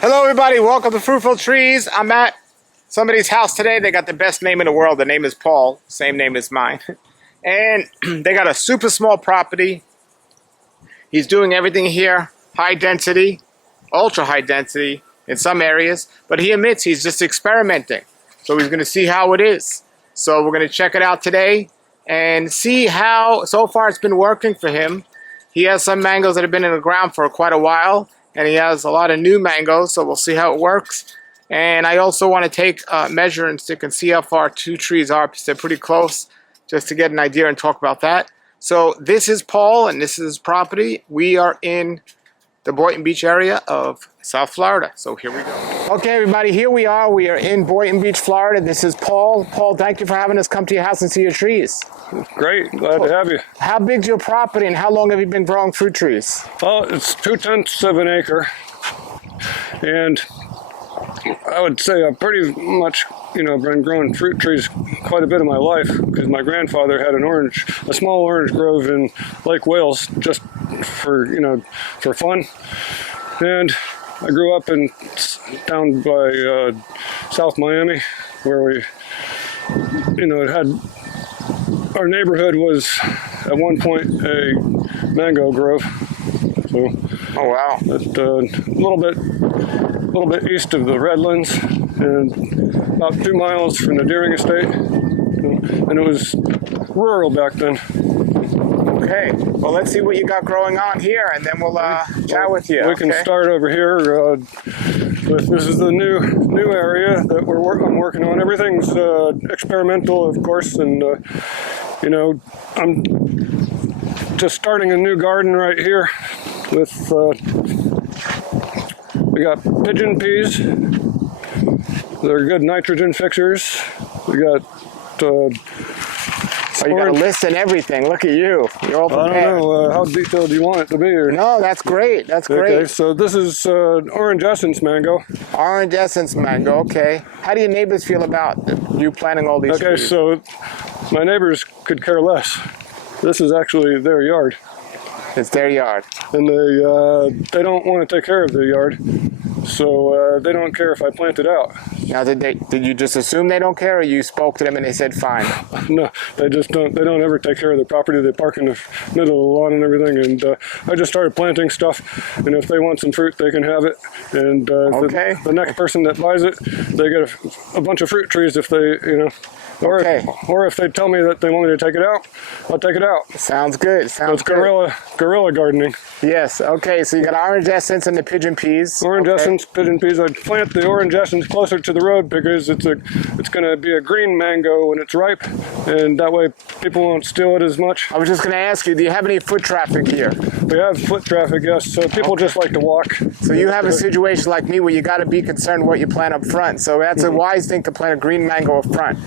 Hello everybody, welcome to Fruitful Trees. I'm at somebody's house today. They got the best name in the world. The name is Paul, same name as mine. And they got a super small property. He's doing everything here, high density, ultra high density in some areas, but he admits he's just experimenting. So he's gonna see how it is. So we're gonna check it out today and see how, so far it's been working for him. He has some mangoes that have been in the ground for quite a while, and he has a lot of new mangoes, so we'll see how it works. And I also want to take a measure and stick and see how far 2 trees are, because they're pretty close, just to get an idea and talk about that. So this is Paul, and this is his property. We are in the Boynton Beach area of South Florida. So here we go. Okay, everybody, here we are. We are in Boynton Beach, Florida. This is Paul. Paul, thank you for having us come to your house and see your trees. Great, glad to have you. How big's your property, and how long have you been growing fruit trees? Well, it's 2/10 of an acre, and I would say I've pretty much, been growing fruit trees quite a bit of my life, because my grandfather had a small orange grove in Lake Wales, just for, for fun. And I grew up down by South Miami, where we, our neighborhood was at one point a mango grove. So, oh wow! A little bit east of the Redlands, and about 2 miles from the Deering Estate. And it was rural back then. Okay, well, let's see what you got growing on here, and then we'll chat with you. We can start over here. This is the new area that I'm working on. Everything's experimental, of course, and I'm just starting a new garden right here with. We got pigeon peas. They're good nitrogen fixers. We got. You got a list and everything. Look at you. You're all prepared. I don't know. How detailed do you want it to be? Or? No, that's great. That's great. Okay, so this is orange essence mango. Orange essence mango, okay. How do your neighbors feel about you planting all these trees? Okay, so my neighbors could care less. This is actually their yard. It's their yard. And they don't want to take care of their yard, so they don't care if I plant it out. Now, did you just assume they don't care, or you spoke to them and they said fine? No, they just don't. They don't ever take care of their property. They park in the middle of the lawn and everything. And I just started planting stuff. And if they want some fruit, they can have it. And the next person that buys it, they get a bunch of fruit trees if they, or if they tell me that they want me to take it out, I'll take it out. Sounds good. Sounds good. Guerrilla gardening. Yes. Okay. So you got orange essence and the pigeon peas. Orange essence, pigeon peas. I'd plant the orange essence closer to the road because it's going to be a green mango when it's ripe, and that way people won't steal it as much. I was just going to ask you, do you have any foot traffic here? We have foot traffic, yes. So people just like to walk. So you have a situation like me where you got to be concerned what you plant up front. So that's a wise thing to plant a green mango up front.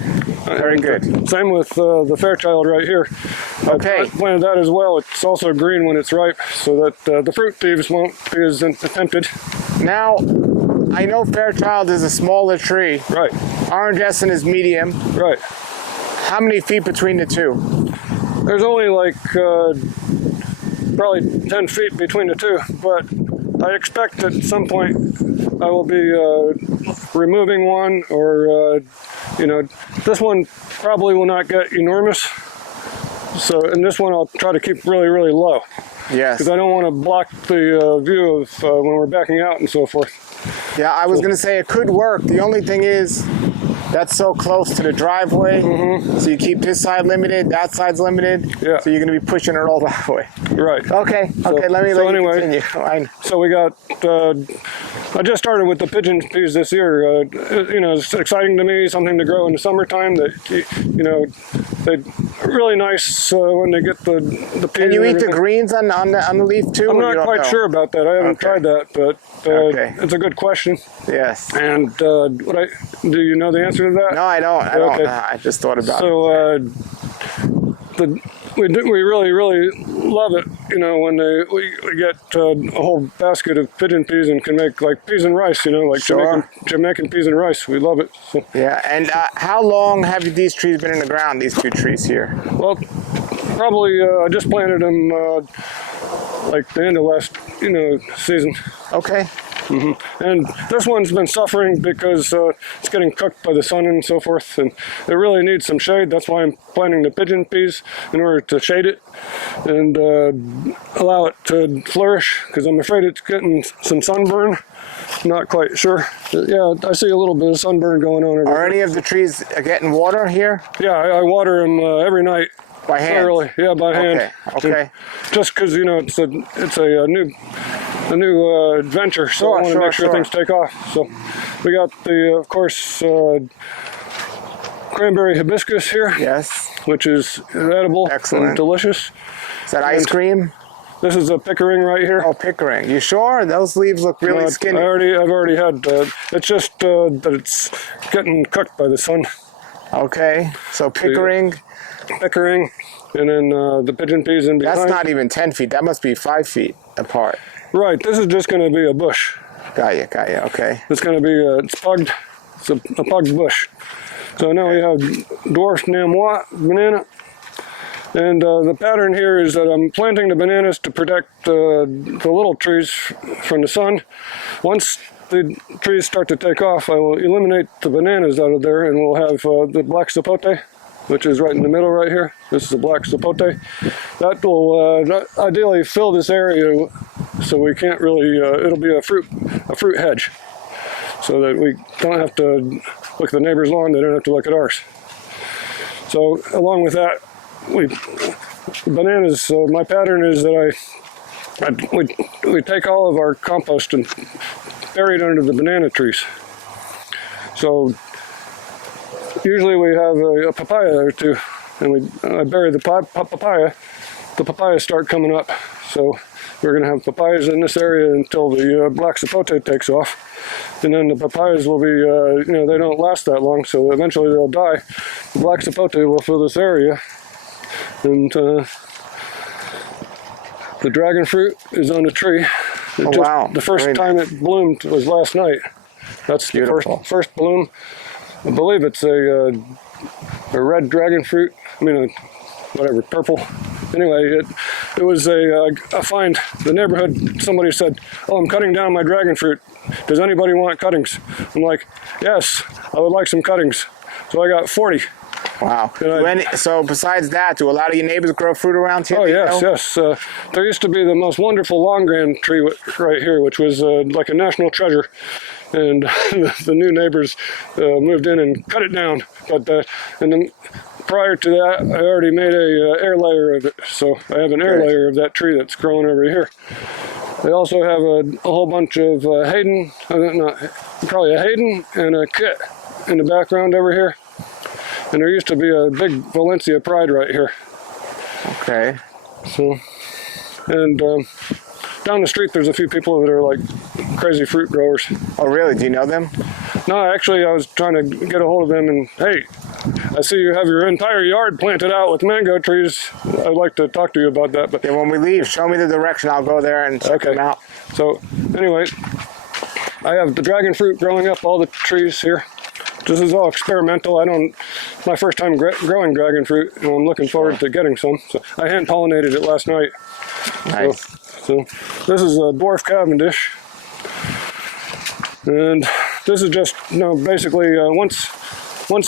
Very good. Same with the Fairchild right here. Okay. I planted that as well. It's also green when it's ripe, so that the fruit thieves won't be as tempted. Now, I know Fairchild is a smaller tree. Right. Orange essence is medium. Right. How many feet between the two? There's only like probably 10 feet between the two, but I expect at some point I will be removing one, or this one probably will not get enormous. So, and this one I'll try to keep really, really low. Yes. Because I don't want to block the view of when we're backing out and so forth. Yeah, I was going to say it could work. The only thing is that's so close to the driveway. Mm-hmm. So you keep this side limited, that side's limited. Yeah. So you're going to be pushing it all that way. Right. Okay. Okay. Let me continue. So we got. I just started with the pigeon peas this year. It's exciting to me. Something to grow in the summertime. They're really nice when they get the peas. Can you eat the greens on the leaf too? I'm not quite sure about that. I haven't tried that, but it's a good question. Yes. And do you know the answer to that? No, I don't. I just thought about it. So we really, really love it, when we get a whole basket of pigeon peas and can make like peas and rice, like sure. Jamaican peas and rice. We love it. So. Yeah, and how long have these trees been in the ground, these 2 trees here? Well, probably I just planted them like the end of last, season. Okay. And this one's been suffering because it's getting cooked by the sun and so forth, and it really needs some shade. That's why I'm planting the pigeon peas in order to shade it and allow it to flourish, because I'm afraid it's getting some sunburn. Not quite sure. Yeah, I see a little bit of sunburn going on over Are any of the trees getting water here? Yeah, I water them every night. By hand? Thoroughly. Yeah, by hand. Okay. Just because, you know, it's a new adventure, so I want to make sure things take off. So we got the, of course, cranberry hibiscus here. Yes. Which is edible. Excellent. And delicious. Is that ice cream? This is a pickering right here. Oh, pickering. You sure? Those leaves look really skinny. I've already had, it's just that it's getting cooked by the sun. Okay. So pickering. Pickering, and then the pigeon peas in behind. That's not even 10 feet. That must be 5 feet apart. Right. This is just going to be a bush. Got you. Okay. It's going to be it's pugged. It's a pugged bush. So now we have dwarf Namois banana, and the pattern here is that I'm planting the bananas to protect the little trees from the sun. Once the trees start to take off, I will eliminate the bananas out of there, and we'll have the black sapote, which is right in the middle right here. This is a black sapote. That will ideally fill this area, so we can't really, it'll be a fruit hedge, so that we don't have to look at the neighbor's lawn, they don't have to look at ours. So along with that, bananas, my pattern is that we take all of our compost and bury it under the banana trees. So usually we have a papaya or two, and I bury the papaya. The papayas start coming up, so we're going to have papayas in this area until the black sapote takes off, and then the papayas will be, they don't last that long, so eventually they'll die. The black sapote will fill this area, and the dragon fruit is on the tree. Wow! The first time it bloomed was last night. That's beautiful. The first bloom. I believe it's a red dragon fruit. I mean, whatever, purple. Anyway, it was a find. The neighborhood, somebody said, "Oh, I'm cutting down my dragon fruit. Does anybody want cuttings?" I'm like, "Yes, I would like some cuttings." So I got 40. Wow. So besides that, do a lot of your neighbors grow fruit around here? Oh, yes. There used to be the most wonderful long grand tree right here, which was like a national treasure. And the new neighbors moved in and cut it down. But and then prior to that, I already made a air layer of it. So I have an air layer of that tree that's growing over here. I also have a whole bunch of Hayden, probably a Hayden and a Kit in the background over here. And there used to be a big Valencia Pride right here. Okay. So, and down the street there's a few people that are like crazy fruit growers. Oh, really? Do you know them? No, actually I was trying to get a hold of them, and hey, I see you have your entire yard planted out with mango trees. I'd like to talk to you about that. But yeah, when we leave, show me the direction. I'll go there and check them out. So anyway, I have the dragon fruit growing up all the trees here. This is all experimental. My first time growing dragon fruit, and I'm looking forward to getting some. So I hand pollinated it last night. Nice. So this is a dwarf Cavendish, and this is just, basically once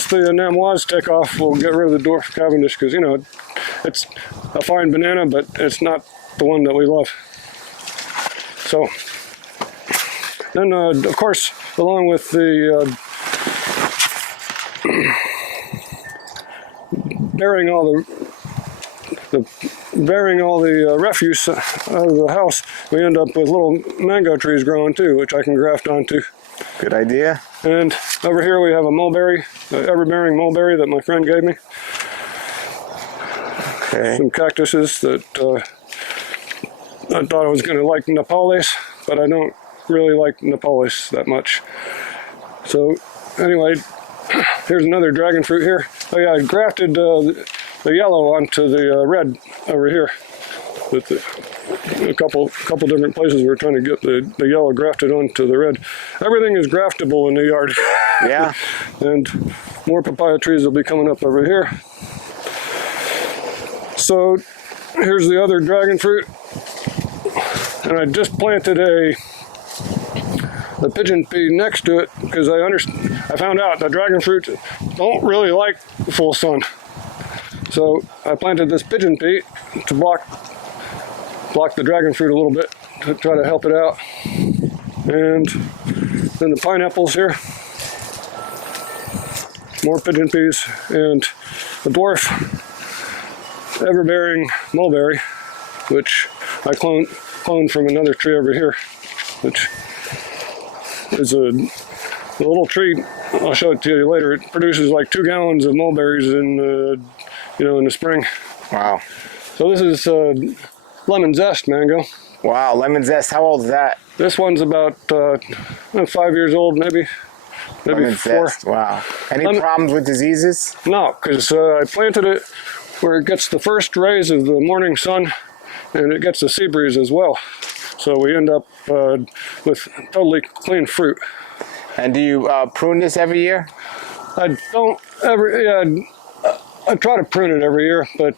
the Namois take off, we'll get rid of the dwarf Cavendish, because it's a fine banana, but it's not the one that we love. So then, of course, along with the burying all the refuse out of the house, we end up with little mango trees growing too, which I can graft onto. Good idea. And over here we have a mulberry, ever-bearing mulberry that my friend gave me. Okay. Some cactuses that I thought I was going to like Nepales, but I don't really like Nepales that much. So anyway, here's another dragon fruit here. Oh yeah, I grafted the yellow onto the red over here. With a couple different places we're trying to get the yellow grafted onto the red. Everything is graftable in the yard. Yeah. And more papaya trees will be coming up over here. So here's the other dragon fruit. And I just planted the pigeon pea next to it because I found out that dragon fruits don't really like full sun. So I planted this pigeon pea to block the dragon fruit a little bit to try to help it out. And then the pineapples here, more pigeon peas, and the dwarf ever-bearing mulberry, which I cloned from another tree over here, which is a little tree. I'll show it to you later. It produces like 2 gallons of mulberries in in the spring. Wow. So this is lemon zest mango. Wow, lemon zest. How old is that? This one's about 5 years old, maybe Lemon 4. zest. Wow. Any problems with diseases? No, because I planted it where it gets the first rays of the morning sun, and it gets the sea breeze as well. So we end up with totally clean fruit. And do you prune this every year? I don't ever. Yeah, I try to prune it every year, but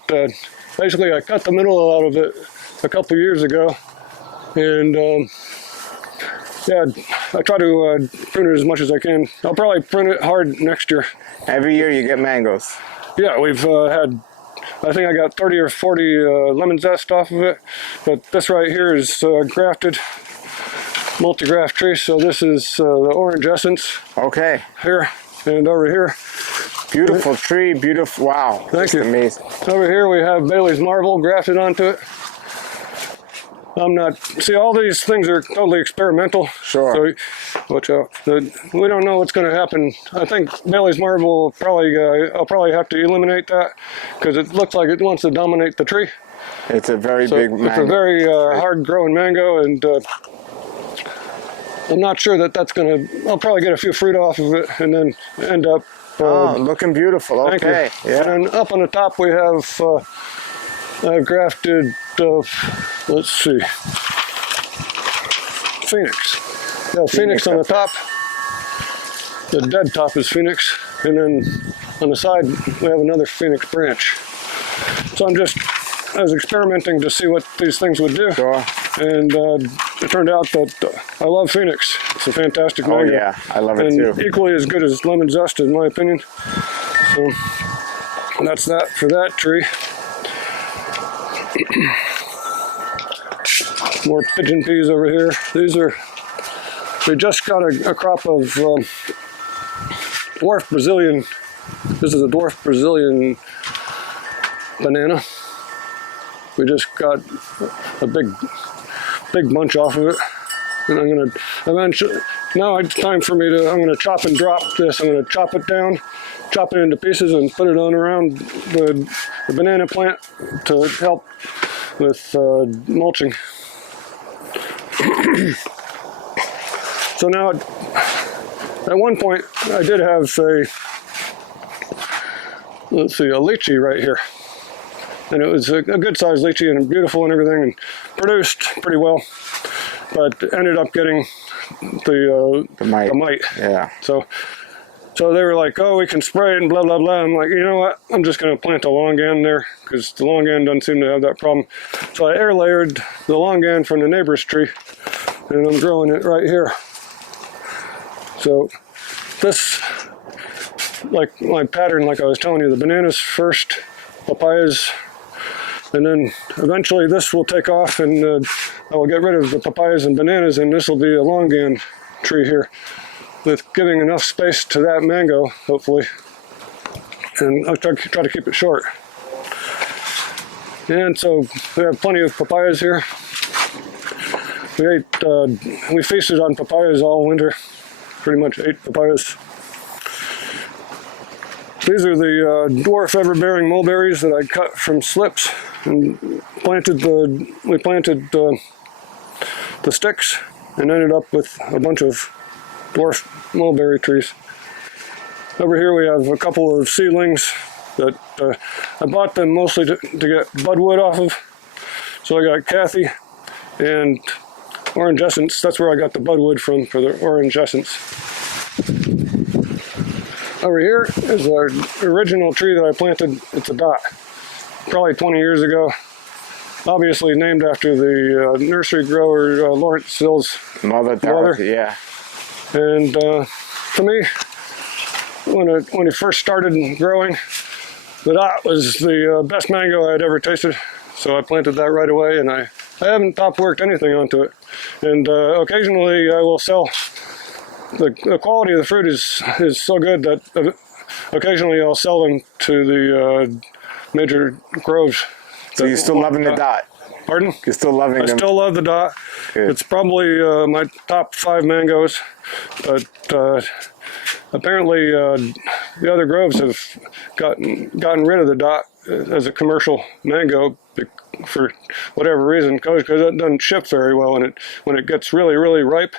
basically I cut the middle out of it a couple years ago, and yeah, I try to prune it as much as I can. I'll probably prune it hard next year. Every year you get mangoes. Yeah, we've had, I think I got 30 or 40 lemon zest off of it, but this right here is grafted, multi-graft tree, so this is the orange essence. Okay. Here and over here. Beautiful tree, beautiful, wow. Thank you. Amazing. Over here we have Bailey's marble grafted onto it. See, all these things are totally experimental. Sure. So watch out. We don't know what's going to happen. I think Bailey's marble I'll probably have to eliminate that because it looks like it wants to dominate the tree. It's a very big mango. It's a very hard growing mango, and I'm not sure that's going to, I'll probably get a few fruit off of it and then end up. Looking beautiful. Okay. Yeah. And then up on the top we have I've grafted, let's see, Phoenix. Yeah, Phoenix on the top. The dead top is Phoenix, and then on the side we have another Phoenix branch. So I was experimenting to see what these things would do. Sure. And it turned out that I love Phoenix. It's a fantastic mango. Oh yeah, I love it too. Equally as good as lemon zest, in my opinion. So that's that for that tree. More pigeon peas over here. We just got a crop of dwarf Brazilian. This is a dwarf Brazilian banana. We just got a big bunch off of it, and I'm gonna eventually. Now it's time for me to. I'm gonna chop and drop this. I'm gonna chop it down, chop it into pieces, and put it on around the banana plant to help with mulching. So now, at one point, I did have a lychee right here. And it was a good sized lychee and beautiful and everything and produced pretty well, but ended up getting the mite. Yeah. So they were like, oh, we can spray it and blah, blah, blah. I'm like, you know what? I'm just going to plant a longan there because the longan doesn't seem to have that problem. So I air layered the longan from the neighbor's tree, and I'm growing it right here. So this, like my pattern, like I was telling you, the bananas first, papayas, and then eventually this will take off, and I will get rid of the papayas and bananas, and this will be a longan tree here with giving enough space to that mango, hopefully. And I'll try to keep it short. And so we have plenty of papayas here. We feasted on papayas all winter, pretty much ate papayas. These are the dwarf ever-bearing mulberries that I cut from slips and we planted the sticks and ended up with a bunch of dwarf mulberry trees. Over here we have a couple of seedlings that I bought them mostly to get budwood off of. So I got Kathy and orange essence. That's where I got the budwood from for the orange essence. Over here is our original tree that I planted. It's a dot, probably 20 years ago. Obviously named after the nursery grower Lawrence Sill's mother. Yeah. And to me, when it first started growing, the dot was the best mango I had ever tasted. So I planted that right away, and I haven't top worked anything onto it. And occasionally I will sell. The quality of the fruit is so good that occasionally I'll sell them to the major groves. So you're still loving the dot? Pardon? You're still loving them? I still love the dot. Good. It's probably my top 5 mangoes, but apparently the other groves have gotten rid of the dot as a commercial mango for whatever reason, because it doesn't ship very well, and when it gets really, really ripe,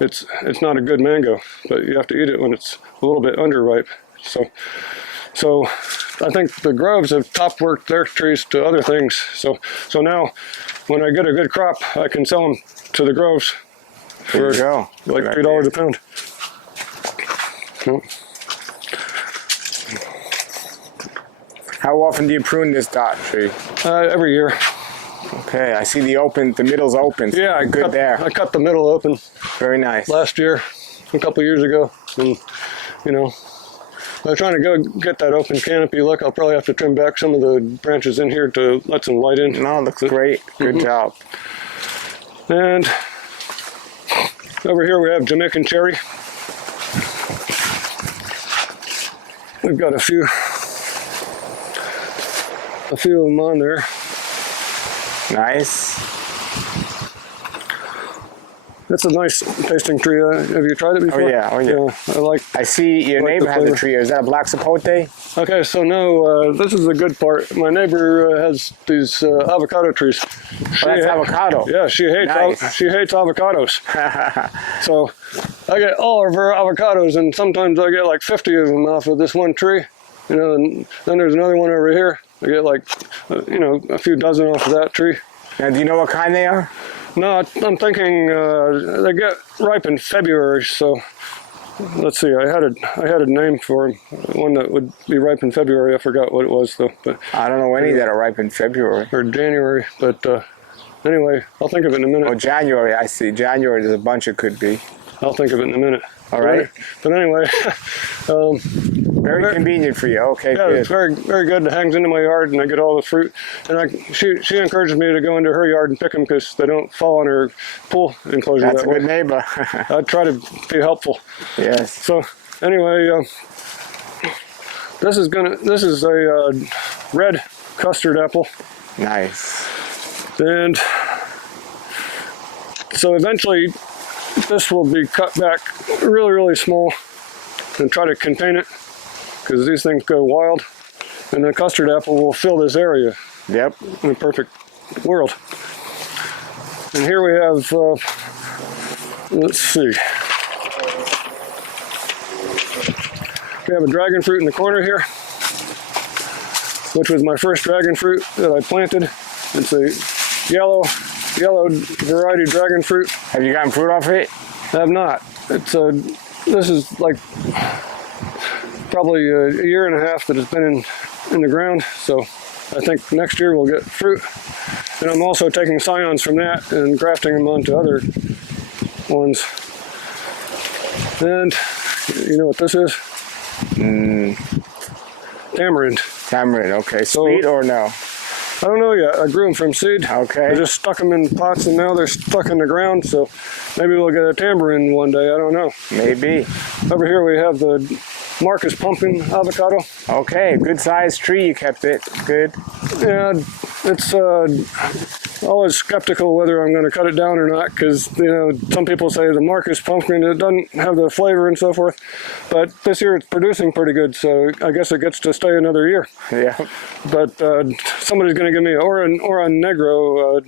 it's not a good mango. But you have to eat it when it's a little bit underripe. So I think the groves have top worked their trees to other things. So now, when I get a good crop, I can sell them to the groves for like $3 a pound. Yep. How often do you prune this dot tree? Every year. Okay, I see the middle's open. Yeah, I cut the middle open. Very nice. Last year, a couple years ago, and I'm trying to get that open canopy look. I'll probably have to trim back some of the branches in here to let some light in. No, it looks great. Good job. And over here we have Jamaican cherry. We've got a few of them on there. Nice. It's a nice tasting tree. Have you tried it before? Oh yeah. I see your neighbor has a tree. Is that a black sapote? Okay, so no, this is the good part. My neighbor has these avocado trees. That's avocado. Yeah, she hates avocados. So I get all of her avocados, and sometimes I get like 50 of them off of this one tree. And then there's another one over here. I get like, a few dozen off of that tree. Now, do you know what kind they are? No, I'm thinking they get ripe in February. So let's see. I had a name for them. One that would be ripe in February. I forgot what it was though. But I don't know any that are ripe in February or January. But anyway, I'll think of it in a minute. Oh, January. I see. January. There's a bunch it could be. I'll think of it in a minute. All right. But anyway, very convenient for you. Okay, yeah, good. It's very, very good. It hangs into my yard, and I get all the fruit. And she encourages me to go into her yard and pick them because they don't fall on her pool enclosure. That's a good neighbor. I try to be helpful. Yes. So anyway, this is a red custard apple. Nice. And so eventually, this will be cut back really, really small and try to contain it because these things go wild. And the custard apple will fill this area. Yep. In a perfect world. And here we have, let's see. We have a dragon fruit in the corner here, which was my first dragon fruit that I planted. It's a yellow variety dragon fruit. Have you gotten fruit off it? I have not. This is like probably a year and a half that it's been in the ground. So I think next year we'll get fruit. And I'm also taking scions from that and grafting them onto other ones. And you know what this is? Tamarind. Tamarind, okay. Sweet or no? I don't know yet. I grew them from seed. Okay. I just stuck them in pots and now they're stuck in the ground. So maybe we'll get a tamarind one day. I don't know. Maybe. Over here we have the Marcus pumpkin avocado. Okay, good sized tree. You kept it. Good. Yeah, it's always skeptical whether I'm going to cut it down or not because some people say the Marcus pumpkin, it doesn't have the flavor and so forth. But this year it's producing pretty good, so I guess it gets to stay another year. Yeah. But somebody's going to give me an Oran Negro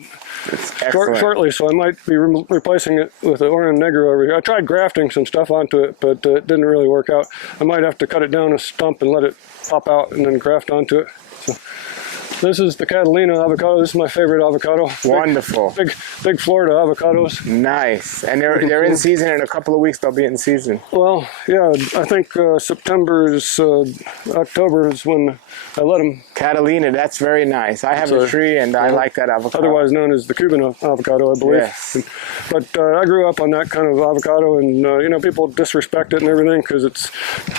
shortly, so I might be replacing it with an Oran Negro over here. I tried grafting some stuff onto it, but it didn't really work out. I might have to cut it down a stump and let it pop out and then graft onto it. So This is the Catalina avocado. This is my favorite avocado. Wonderful. Big Florida avocados. Nice. And they're in season. In a couple of weeks, they'll be in season. Well, yeah, I think October is when I let them. Catalina, that's very nice. I have a tree, and I like that avocado. Otherwise known as the Cuban avocado, I believe. Yes. But I grew up on that kind of avocado, and you know, people disrespect it and everything because it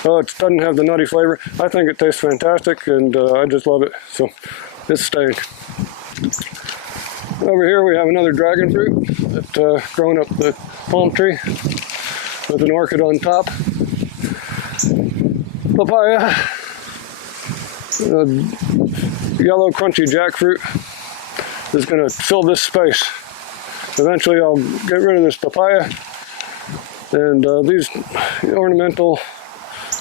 doesn't have the nutty flavor. I think it tastes fantastic, and I just love it. So it's staying. Over here we have another dragon fruit that's growing up the palm tree with an orchid on top. Papaya, yellow crunchy jackfruit is going to fill this space. Eventually I'll get rid of this papaya, and these ornamental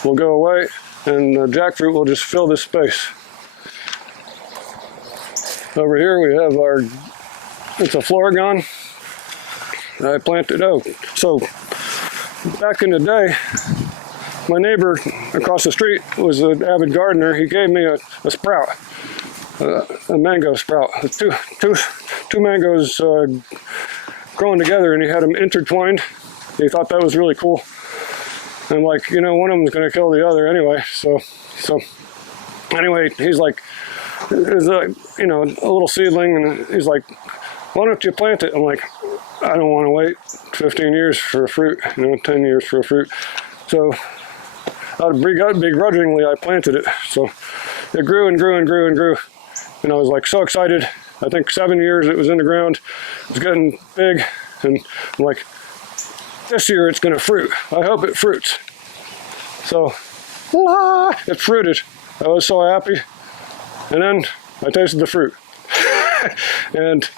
will go away, and the jackfruit will just fill this space. Over here we have it's a Floragon. I planted, so back in the day, my neighbor across the street was an avid gardener. He gave me a sprout, a mango sprout. Two mangoes growing together, and he had them intertwined. He thought that was really cool. And I'm like, you know, one of them is going to kill the other anyway. So anyway, he's like, there's a little seedling, and he's like, why don't you plant it? I'm like, I don't want to wait 15 years for a fruit, 10 years for a fruit. So begrudgingly, I planted it. So it grew and grew and grew and grew. And I was like so excited. I think 7 years it was in the ground. It was getting big. And I'm like, this year it's going to fruit. I hope it fruits. So it fruited. I was so happy. And then I tasted the fruit. And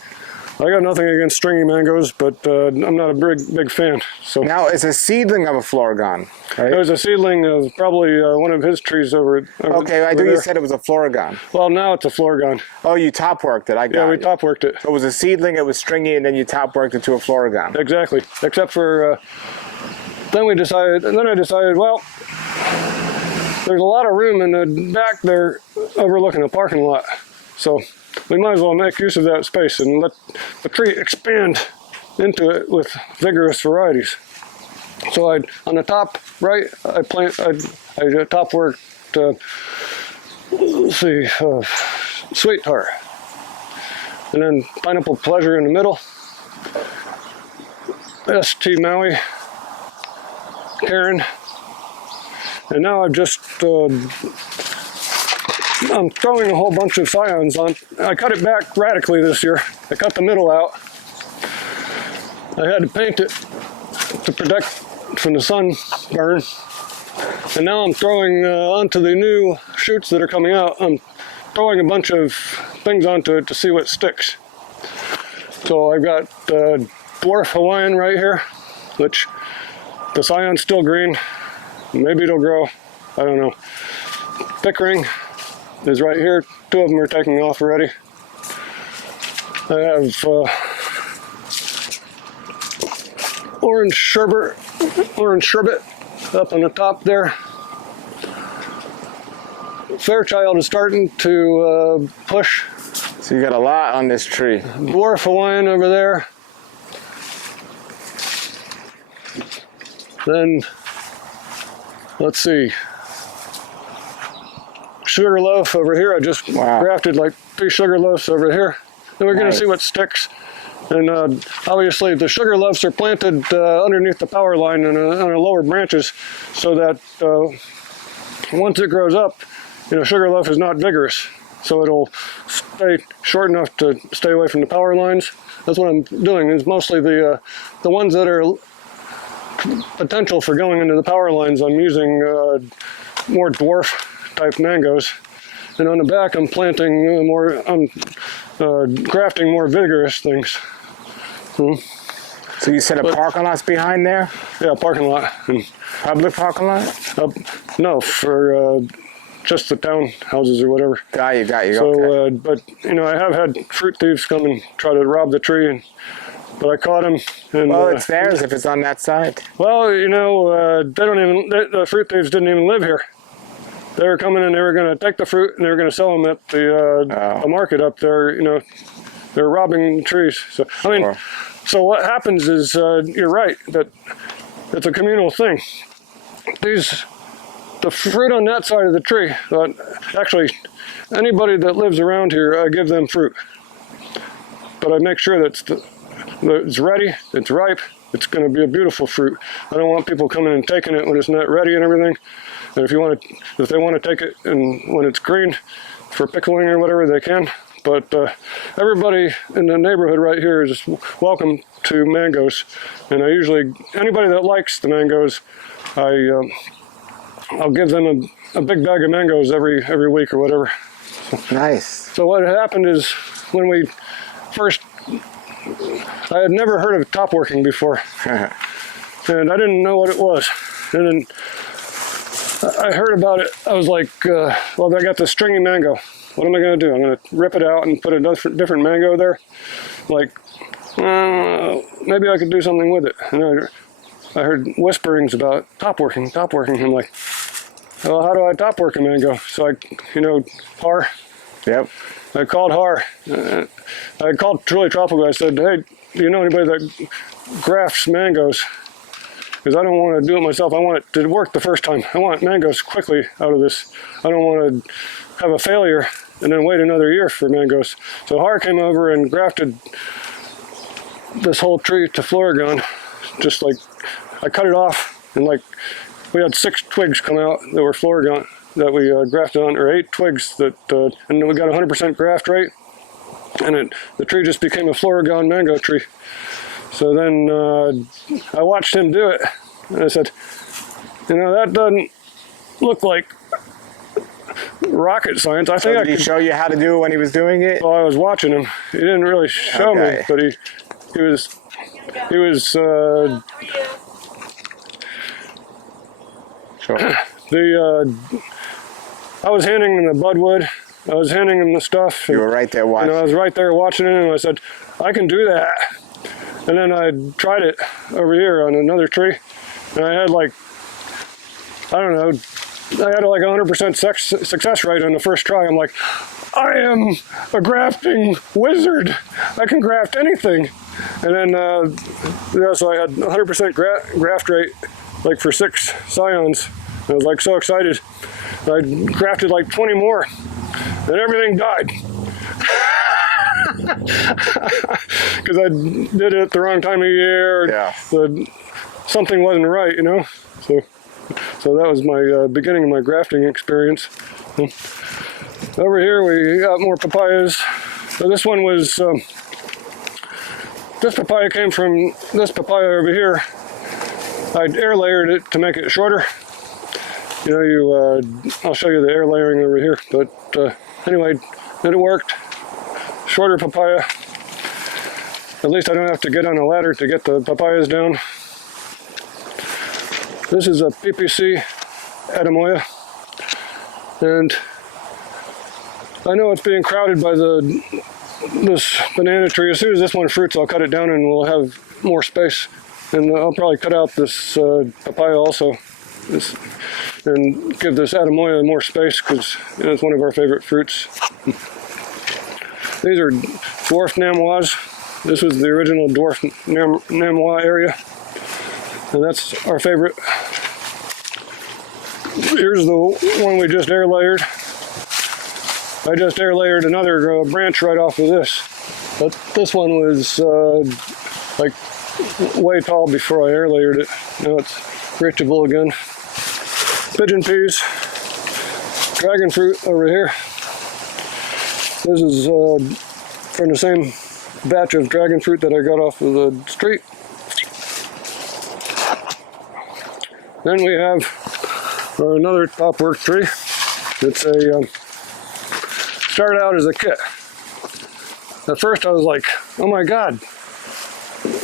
I got nothing against stringy mangoes, but I'm not a big fan. So now it's a seedling of a Floragon, right? It was a seedling of probably one of his trees over okay, I knew there. You said it was a Floragon. Well, now it's a Floragon. Oh, you top worked it. I got it. Yeah, we top worked it. So it was a seedling, it was stringy, and then you top worked it to a Floragon. Exactly. Except for then I decided, well, there's a lot of room in the back there overlooking a parking lot. So we might as well make use of that space and let the tree expand into it with vigorous varieties. So on the top right, I top worked, Sweetheart, and then Pineapple Pleasure in the middle, St. Maui, Karen, and now I've just I'm throwing a whole bunch of scions on. I cut it back radically this year. I cut the middle out. I had to paint it to protect from the sun burn. And now I'm throwing onto the new shoots that are coming out, I'm throwing a bunch of things onto it to see what sticks. So I've got dwarf Hawaiian right here, which the scion's still green. Maybe it'll grow. I don't know. Pickering is right here. Two of them are taking off already. I have orange sherbet up on the top there. Fairchild is starting to push. So you got a lot on this tree. Dwarf Hawaiian over there. Then, let's see. Sugarloaf over here. I just grafted like 3 sugarloafs over here. And we're going to see what sticks. And obviously the sugarloafs are planted underneath the power line on the lower branches, so that once it grows up, sugarloaf is not vigorous. So it'll stay short enough to stay away from the power lines. That's what I'm doing. Is mostly the ones that are potential for going into the power lines. I'm using more dwarf type mangoes, and on the back I'm planting grafting more vigorous things. So you said a parking lot's behind there? Yeah, parking lot. Public parking lot? No, for just the townhouses or whatever. Got you. So, okay. But I have had fruit thieves come and try to rob the tree, but I caught them. And, well, it's theirs if it's on that side. Well, the fruit thieves didn't even live here. they were coming and they were going to take the fruit and they were going to sell them at the market up there. You know, they're robbing trees. So I mean, so what happens is you're right that it's a communal thing. The fruit on that side of the tree. Actually, anybody that lives around here, I give them fruit. But I make sure that it's ready, it's ripe, it's going to be a beautiful fruit. I don't want people coming and taking it when it's not ready and everything. And if they want to take it and when it's green for pickling or whatever, they can. But everybody in the neighborhood right here is welcome to mangoes. And anybody that likes the mangoes, I'll give them a big bag of mangoes every week or whatever. Nice. So what happened is when we first, I had never heard of top working before. And I didn't know what it was. And then I heard about it. I was like, well, I got this stringy mango. What am I going to do? I'm going to rip it out and put a different mango there? Like, maybe I could do something with it. And I heard whisperings about top working. I'm like, well, how do I top work a mango? So Har. Yep. I called Har. I called Truly Tropical. I said, hey, do you know anybody that grafts mangoes? Because I don't want to do it myself. I want it to work the first time. I want mangoes quickly out of this. I don't want to have a failure and then wait another year for mangoes. So Har came over and grafted this whole tree to Florigon. Just like, I cut it off and we had 6 twigs come out that were Florigon that we grafted on, or 8 twigs that, and then we got 100% graft rate. And the tree just became a Florigon mango tree. So then I watched him do it, and I said, that doesn't look like rocket science. I think Did he show you how to do it when he was doing it? Well, I was watching him. He didn't really show me, but he was Sure. I was handing him the budwood. I was handing him the stuff. You were right there watching. I was right there watching it, and I said, I can do that. And then I tried it over here on another tree, and I had I had 100% success rate on the first try. I'm like, I am a grafting wizard. I can graft anything. And then, so I had 100% graft rate, for 6 scions. I was so excited. I grafted 20 more, and everything died. Because I did it at the wrong time of year. Yeah. Something wasn't right, So that was my beginning of my grafting experience. Over here we got more papayas. So this one was, this papaya came from this papaya over here. I'd air layered it to make it shorter. I'll show you the air layering over here. But anyway, then it worked. Shorter papaya. At least I don't have to get on a ladder to get the papayas down. This is a PPC Adamoya, and I know it's being crowded by this banana tree. As soon as this one fruits, I'll cut it down and we'll have more space. And I'll probably cut out this papaya also, and give this Adamoya more space because it's one of our favorite fruits. These are dwarf Namois. This was the original dwarf Namois area, and that's our favorite. Here's the one we just air layered. I just air layered another branch right off of this, but this one was way tall before I air layered it. Now it's reachable again. Pigeon peas, dragon fruit over here. This is from the same batch of dragon fruit that I got off of the street. Then we have another topwork tree. It's started out as a kit. At first I was like, oh my God,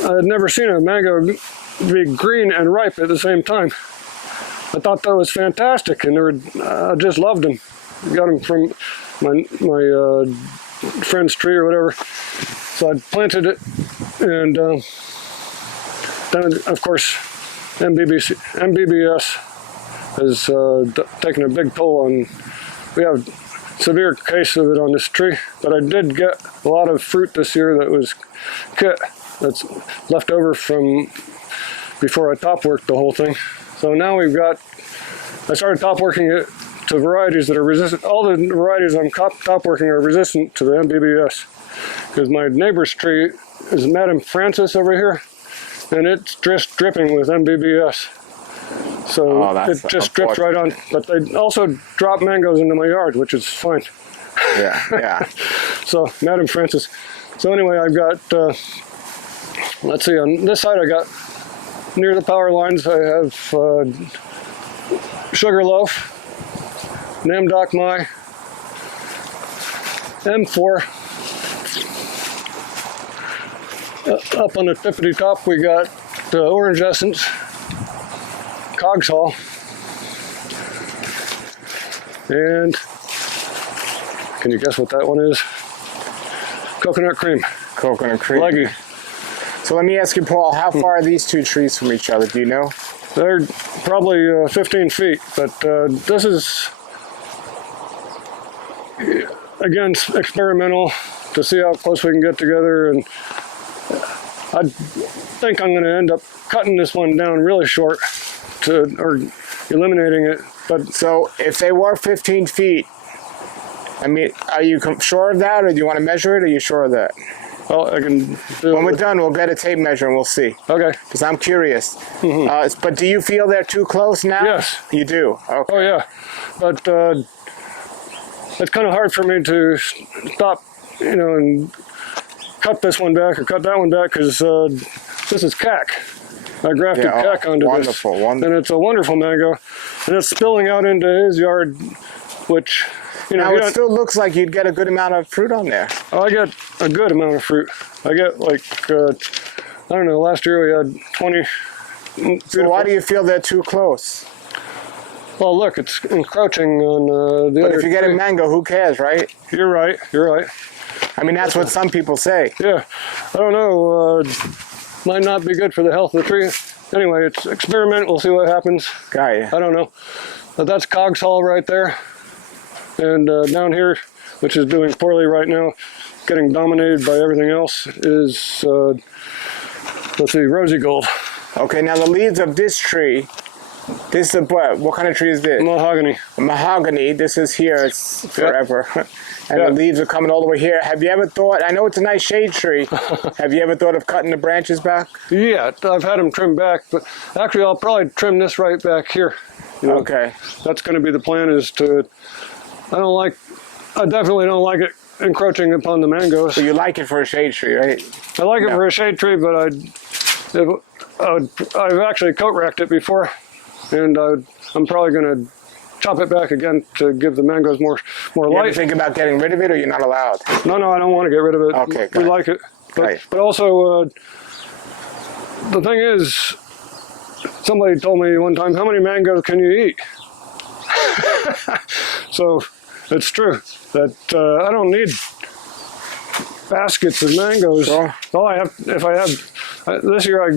I had never seen a mango be green and ripe at the same time. I thought that was fantastic, and I just loved them. Got them from my friend's tree or whatever. So I planted it, and then of course MBBS has taken a big toll on. We have severe case of it on this tree, but I did get a lot of fruit this year that was kit that's left over from before I top worked the whole thing. So now I started top working it to varieties that are resistant. All the varieties I'm top working are resistant to the MBBS, because my neighbor's tree is Madame Francis over here, and it's just dripping with MBBS. So it just drips right on. But they also drop mangoes into my yard, which is fine. Yeah. So Madame Francis. So anyway, I've got, let's see, on this side I got, near the power lines, I have Sugarloaf, Nam Doc Mai, M4. Up on the tippity top we got Orange Essence, Cogs Hall, and can you guess what that one is? Coconut Cream. Coconut Cream. Leggy. So let me ask you, Paul, how far are these two trees from each other? Do you know? They're probably 15 feet, but this is, again, experimental to see how close we can get together, and I think I'm going to end up cutting this one down really short or eliminating it. But so if they were 15 feet, I mean, are you sure of that, or do you want to measure it? Or are you sure of that? Well, I can do when we're done, we'll get a tape measure and we'll see. Okay. Because I'm curious. But do you feel they're too close now? Yes. You do? Okay. Oh, yeah. But it's kind of hard for me to stop, and cut this one back or cut that one back, because this is cack. I grafted cack onto this. Wonderful. And it's a wonderful mango. And it's spilling out into his yard, which... Now it still looks like you'd get a good amount of fruit on there. Oh, I get a good amount of fruit. I get like, I don't know, last year we had 20. So why do you feel they're too close? Well, look, it's encroaching on the other. But if you get a mango, who cares, right? You're right. I mean, that's what some people say. Yeah. I don't know. Might not be good for the health of the tree. Anyway, it's experiment. We'll see what happens. Got you. I don't know. But that's Cogs Hall right there. And down here, which is doing poorly right now, getting dominated by everything else, is, let's see, Rosy Gold. Okay, now the leaves of this tree, this is what kind of tree is this? Mahogany. Mahogany, this is here, it's forever. And the leaves are coming all the way here. Have you ever thought, I know it's a nice shade tree, have you ever thought of cutting the branches back? Yeah, I've had them trimmed back, but actually I'll probably trim this right back here. Okay. That's going to be the plan, is to... I definitely don't like it encroaching upon the mangoes. So you like it for a shade tree, right? I like it for a shade tree, but I've actually coat racked it before, and I'm probably going to chop it back again to give the mangoes more light. You ever think about getting rid of it, or you're not allowed? No, I don't want to get rid of it. Okay, we like it. But also, the thing is, somebody told me one time, how many mangoes can you eat? So it's true that I don't need baskets of mangoes. All I have, this year, I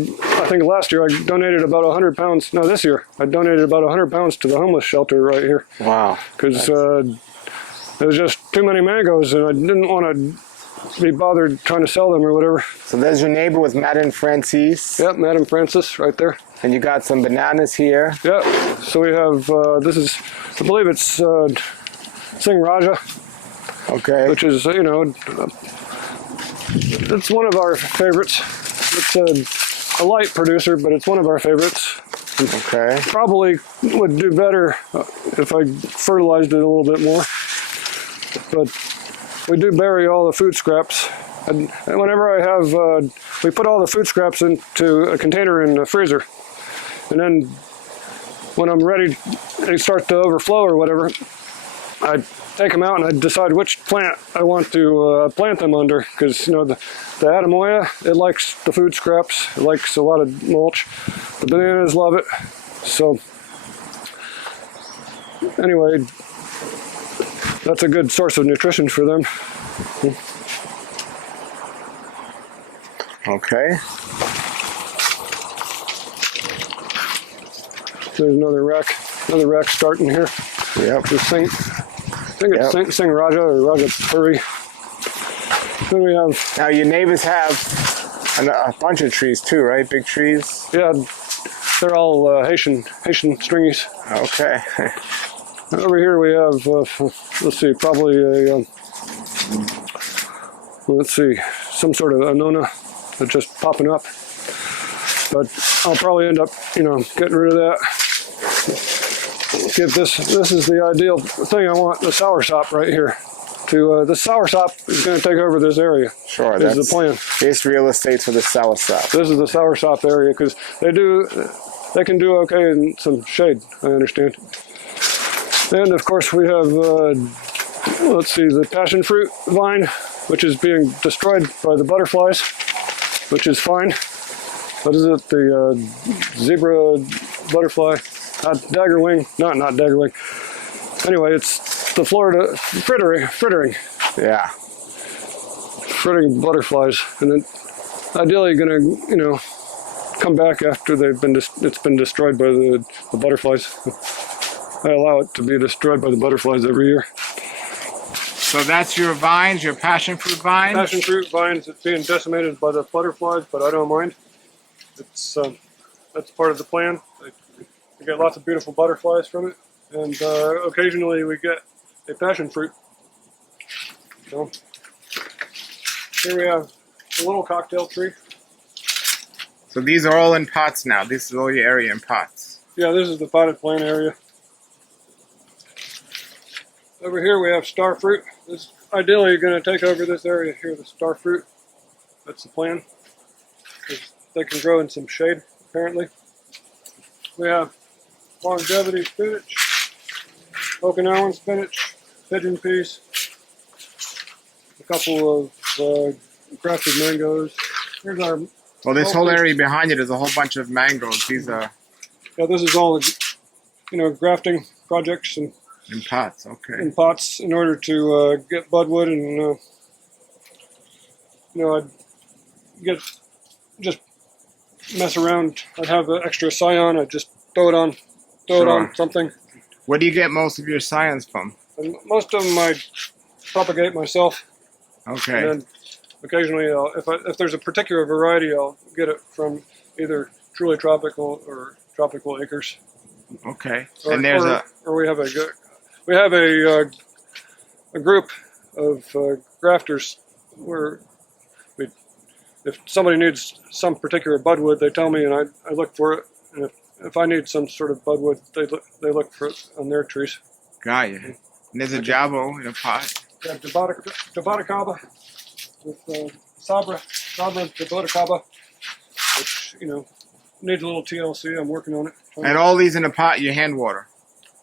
think last year I donated about 100 pounds. No, this year I donated about 100 pounds to the homeless shelter right here. Wow. Because there was just too many mangoes, and I didn't want to be bothered trying to sell them or whatever. So there's your neighbor with Madame Francis. Yep, Madame Francis right there. And you got some bananas here. Yeah, so we have, this is, I believe it's Singh Raja. Okay. Which is, it's one of our favorites. It's a light producer, but it's one of our favorites. Okay. Probably would do better if I fertilized it a little bit more. But we do bury all the food scraps. And whenever I have, we put all the food scraps into a container in the freezer. And then when I'm ready, they start to overflow or whatever, I take them out and I decide which plant I want to plant them under. Because, the Adamoya, it likes the food scraps. It likes a lot of mulch. The bananas love it. So, anyway, that's a good source of nutrition for them. Okay. There's another rack. Another rack starting here. Yep. The I think it's Singh Raja or Raja Puri. Then we have... Now your neighbors have a bunch of trees too, right? Big trees? Yeah, they're all Haitian stringies. Okay. Over here we have, let's see, probably a, some sort of anona that's just popping up. But I'll probably end up, getting rid of that. Get this is the ideal thing I want, the soursop right here. The soursop is going to take over this area. Sure, this is the plan. It's real estate for the soursop. This is the soursop area because they can do okay in some shade, I understand. And of course we have, let's see, the passion fruit vine, which is being destroyed by the butterflies, which is fine. What is it? The zebra butterfly, not daggerwing, not daggerwing. Anyway, it's the Florida frittering. Yeah. Frittering butterflies, and then ideally gonna, come back after it's been destroyed by the butterflies. I allow it to be destroyed by the butterflies every year. So that's your vines, your passion fruit vines? Passion fruit vines, it's being decimated by the butterflies, but I don't mind. It's that's part of the plan. We get lots of beautiful butterflies from it, and occasionally we get a passion fruit. So here we have a little cocktail tree. So these are all in pots now. This is all your area in pots. Yeah, this is the potted plant area. Over here we have star fruit. This is ideally going to take over this area here, the star fruit. That's the plan. They can grow in some shade, apparently. We have longevity spinach, Okinawan spinach, pigeon peas, a couple of grafted mangoes. Here's our... Well, this whole area behind you, there's a whole bunch of mangoes. These are... Yeah, this is all, grafting projects and in pots, okay. in pots in order to get budwood and, I'd just mess around. I'd have an extra scion. I'd just throw it on something. Where do you get most of your scions from? And most of them I propagate myself. Okay. And then occasionally, if there's a particular variety, I'll get it from either truly tropical or tropical acres. Okay. Or we have a group of grafters where if somebody needs some particular budwood, they tell me, and I look for it. And if I need some sort of budwood, they look for it on their trees. Got you. And there's a jabo in a pot. Yeah, Jaboticaba with Sabra Jaboticaba, which needs a little TLC. I'm working on it. And all these in a pot, you hand water.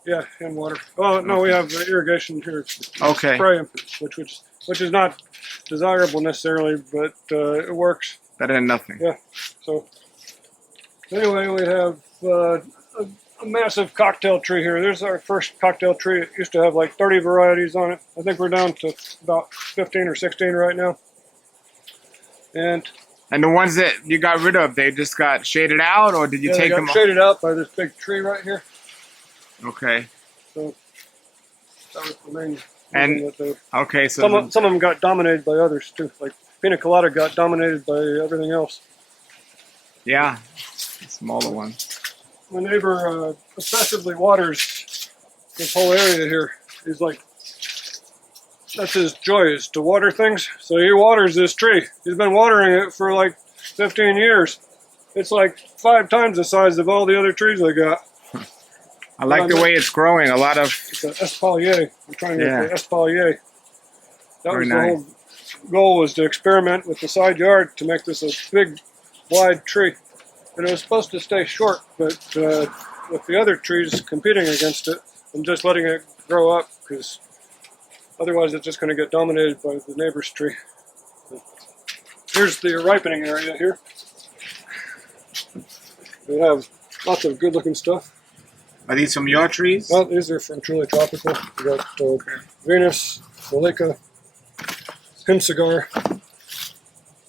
Yeah, hand water. Oh no, we have irrigation here. Okay. Spray 'em, which is not desirable necessarily, but it works. Better than nothing. Yeah. So anyway, we have a massive cocktail tree here. There's our first cocktail tree. It used to have like 30 varieties on it. I think we're down to about 15 or 16 right now. And the ones that you got rid of, they just got shaded out, or did you take them off? Shaded out by this big tree right here. Okay. So that was the main. And okay, so some of them got dominated by others too. Like pina colada got dominated by everything else. Yeah, the smaller one. My neighbor obsessively waters this whole area here. He's like, that's his joy, is to water things. So he waters this tree. He's been watering it for like 15 years. It's like 5 times the size of all the other trees I got. I like the way it's growing. A lot of... It's an espalier. I'm trying to get the espalier. That was Very the nice. whole goal, was to experiment with the side yard to make this a big, wide tree. And it was supposed to stay short, but with the other trees competing against it, I'm just letting it grow up, because otherwise it's just going to get dominated by the neighbor's tree. Here's the ripening area here. We have lots of good-looking stuff. Are these from your trees? Well, these are from Truly Tropical. We got Venus, Malika, Himsagar.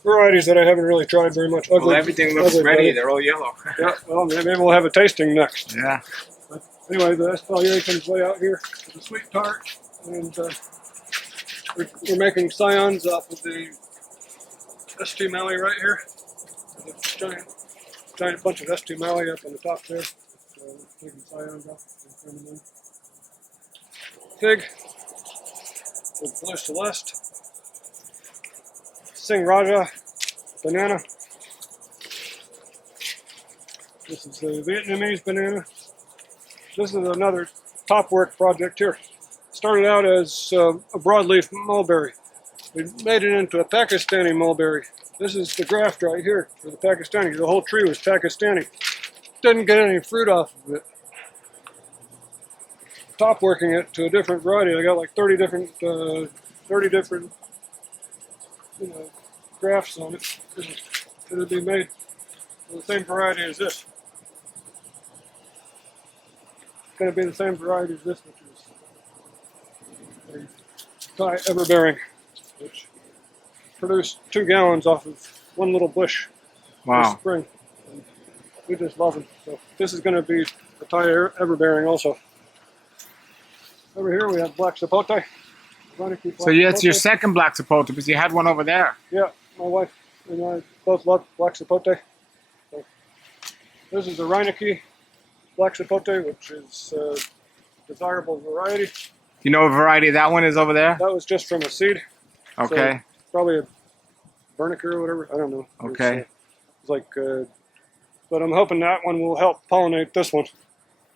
Varieties that I haven't really tried very much. Well, everything looks ready. They're all yellow. Yeah, well, maybe we'll have a tasting next. Yeah. Anyway, the espalier comes way out here with the sweet tart, and we're making scions off of the St. Malley right here. Giant bunch of St. Malley up on the top there. Taking scions off and turning them in. Fig with Blue Celeste. Sing Raja banana. This is the Vietnamese banana. This is another top work project here. Started out as a broadleaf mulberry. We made it into a Pakistani mulberry. This is the graft right here for the Pakistani. The whole tree was Pakistani. Didn't get any fruit off of it. Top working it to a different variety. I got like 30 different grafts on it. It'll be made with the same variety as this. It's going to be the same variety as this, which is a Thai everbearing, which produced 2 gallons off of one little bush this spring. And we just love them. So this is going to be a Thai everbearing also. Over here we have black sapote. So it's your second black sapote because you had one over there. Yeah, my wife and I both love black sapote. So this is the Reineke black sapote, which is a desirable variety. You know what variety that one is over there? That was just from a seed. Okay. So probably a Berniker or whatever. I don't know. Okay. It's like, but I'm hoping that one will help pollinate this one.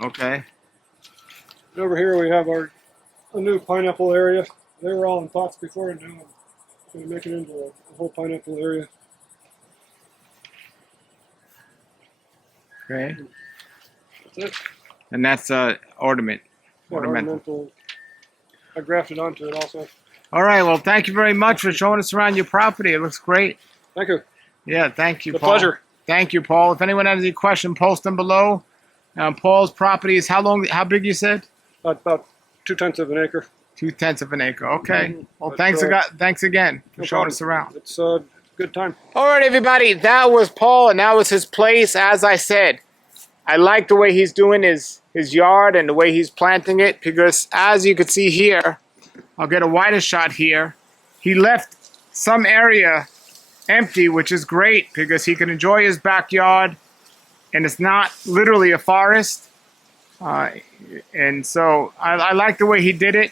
Okay. And over here we have a new pineapple area. They were all in pots before, and now I'm going to make it into a whole pineapple area. Okay. That's it. And that's ornament. Yeah, ornamental. I grafted onto it also. All right. Well, thank you very much for showing us around your property. It looks great. Thank you. Yeah, thank you, It's a Paul. pleasure. Thank you, Paul. If anyone has any question, post them below. Paul's property is how big you said? About 2/10 of an acre. 2/10 of an acre. Okay. Well, But, thanks again for no showing problem. us around. It's a good time. All right, everybody. That was Paul, and that was his place. As I said, I like the way he's doing his yard and the way he's planting it because, as you can see here, I'll get a wider shot here. He left some area empty, which is great because he can enjoy his backyard, and it's not literally a forest. And so I like the way he did it.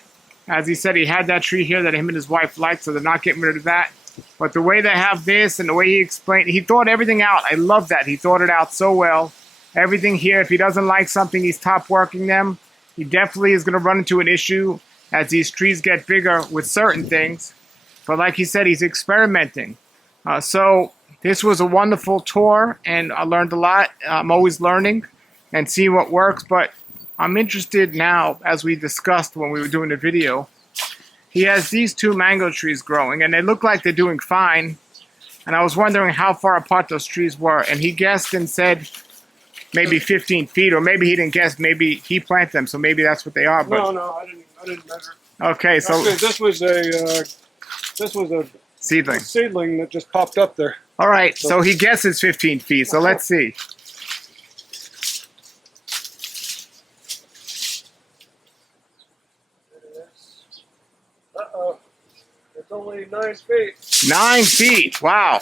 As he said, he had that tree here that him and his wife liked, so they're not getting rid of that. But the way they have this and the way he explained, he thought everything out. I love that. He thought it out so well. Everything here, if he doesn't like something, he's top working them. He definitely is going to run into an issue as these trees get bigger with certain things. But like he said, he's experimenting. So this was a wonderful tour, and I learned a lot. I'm always learning and seeing what works, but I'm interested now, as we discussed when we were doing the video. He has these 2 mango trees growing, and they look like they're doing fine. And I was wondering how far apart those trees were, and he guessed and said maybe 15 feet, or maybe he didn't guess. Maybe he planted them, so maybe that's what they are. But No, I didn't measure. okay, so actually, this was a seedling. seedling that just popped up there. All right, so he guesses 15 feet. So let's see. Uh-oh. It's only 9 feet. 9 feet. Wow.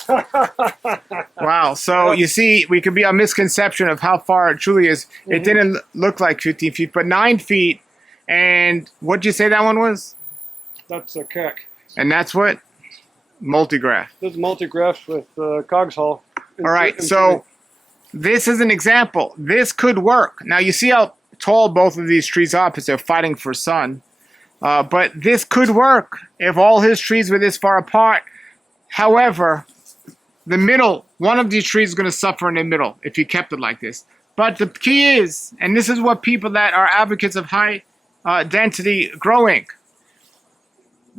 Wow. So you see, we could be a misconception of how far it truly is. It didn't look like 15 feet, but 9 feet. And what'd you say that one was? That's a keck. And that's what? Multi-graft. This is multi-graft with Cogs Hall. All right. So this is an example. This could work. Now you see how tall both of these trees are because they're fighting for sun. But this could work if all his trees were this far apart. However, the middle, one of these trees is going to suffer in the middle if he kept it like this. But the key is, and this is what people that are advocates of high density growing,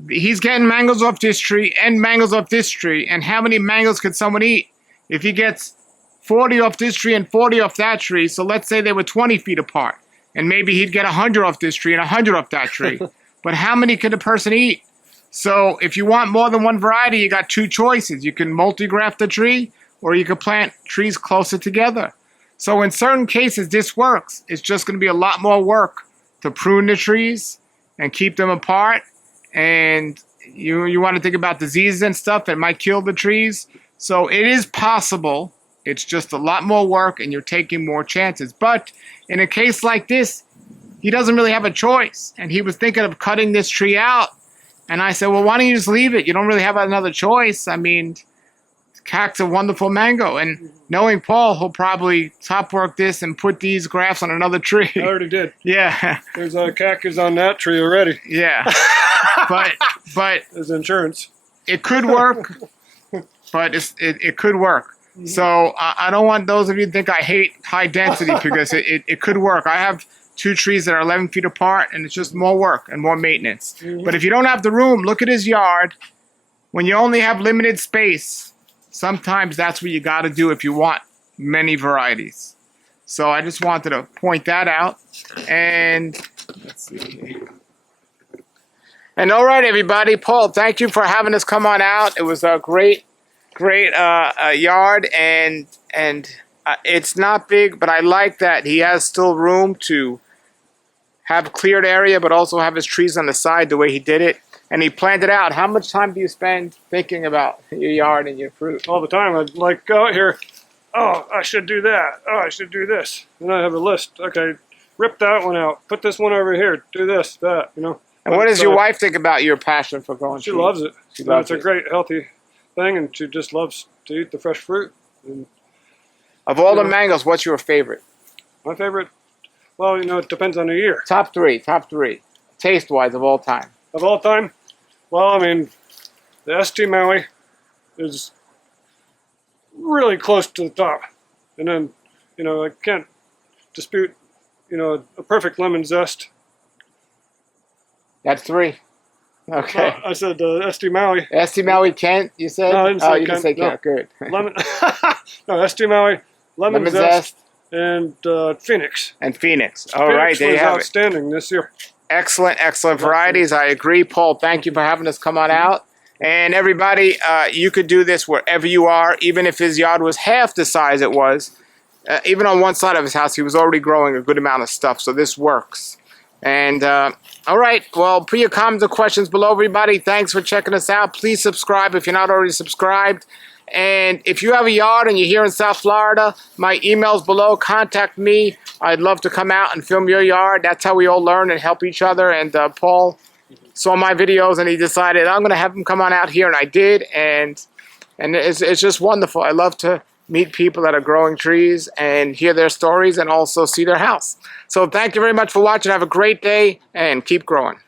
he's getting mangoes off this tree and mangoes off this tree. And how many mangoes could someone eat? If he gets 40 off this tree and 40 off that tree, so let's say they were 20 feet apart, and maybe he'd get 100 off this tree and 100 off that tree. But how many could a person eat? So if you want more than one variety, you got 2 choices. You can multi-graft a tree, or you can plant trees closer together. So in certain cases, this works. It's just going to be a lot more work to prune the trees and keep them apart. And you want to think about diseases and stuff that might kill the trees. So it is possible. It's just a lot more work and you're taking more chances. But in a case like this, he doesn't really have a choice. And he was thinking of cutting this tree out. And I said, well, why don't you just leave it? You don't really have another choice. I mean, cact's a wonderful mango. And knowing Paul, he'll probably top work this and put these grafts on another tree. I already did. Yeah. There's a cactus on that tree already. Yeah. but there's insurance. It could work. But it could work. So I don't want those of you to think I hate high density because it could work. I have 2 trees that are 11 feet apart, and it's just more work and more maintenance. But if you don't have the room, look at his yard. When you only have limited space, sometimes that's what you got to do if you want many varieties. So I just wanted to point that out. And let's see here. And all right, everybody. Paul, thank you for having us come on out. It was a great yard, and it's not big, but I like that he has still room to have cleared area, but also have his trees on the side the way he did it. And he planned it out. How much time do you spend thinking about your yard and your fruit? All the time. I'd like go out here. Oh, I should do that. Oh, I should do this. And I have a list. Okay, rip that one out. Put this one over here. Do this, that. You know. And what does your wife think about your passion for growing trees? She loves it. She loves it. It's a great, healthy thing, and she just loves to eat the fresh fruit. And, of all the mangoes, what's your favorite? My favorite? Well, you know, it depends on the year. Top three, taste-wise of all time. Of all time? Well, I mean, the ST Maui is really close to the top. And then, you know, I can't dispute, you know, a perfect lemon zest. That's 3. Okay. I said ST Maui. ST Maui Kent, you said? No, I didn't say Kent. You didn't say Kent. No. Good. Lemon. No, ST Maui, lemon zest. And Phoenix. And Phoenix. All right, there you have it. Outstanding this year. Excellent varieties. I agree, Paul. Thank you for having us come on out. And everybody, you could do this wherever you are, even if his yard was half the size it was. Even on one side of his house, he was already growing a good amount of stuff, so this works. And, all right, well, put your comments or questions below, everybody. Thanks for checking us out. Please subscribe if you're not already subscribed. And if you have a yard and you're here in South Florida, my email's below. Contact me. I'd love to come out and film your yard. That's how we all learn and help each other. And Paul saw my videos and he decided I'm going to have him come on out here, and I did. And it's just wonderful. I love to meet people that are growing trees and hear their stories and also see their house. So thank you very much for watching. Have a great day and keep growing.